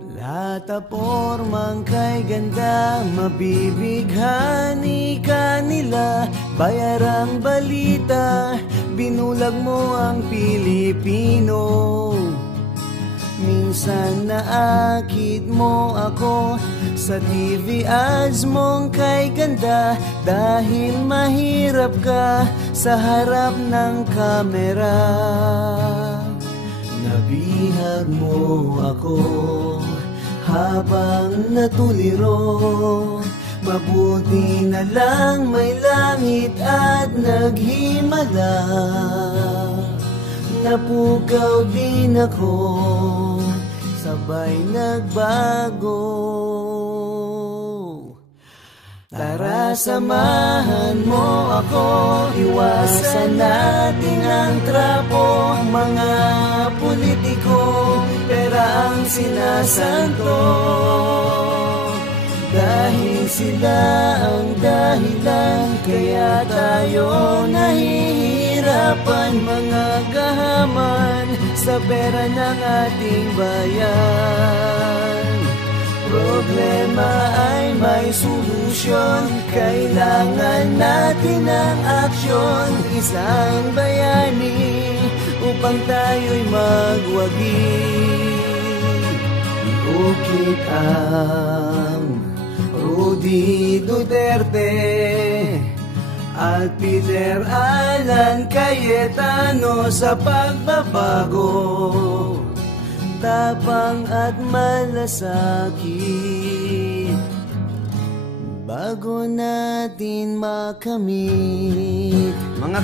Latapormang kay ganda, mabibighani ka nila. Bayarang balita, binulag mo ang Pilipino. Minsan naakit mo ako sa TV ads mong kay ganda, dahil mahirap ka sa harap ng kamera. Nabihag mo ako habang natuliro. Mabuti na lang may langit at naghimala. Napugaw din ako, sabay nagbago. Tara samahan mo ako, iwasan natin ang trapo. Mga politiko, pera ang sinasanto. Dahil sila ang dahilan, kaya tayo nahihirapan. Mga gahaman sa pera ng ating bayan. Problema ay may solusyon, kailangan natin ng aksyon. Isang bayani upang tayo'y magwagi. Iukit ang Rudy Duterte at Peter Alan Cayetano sa pagbabago. Tapang at malasakit bago natin makamit. Mga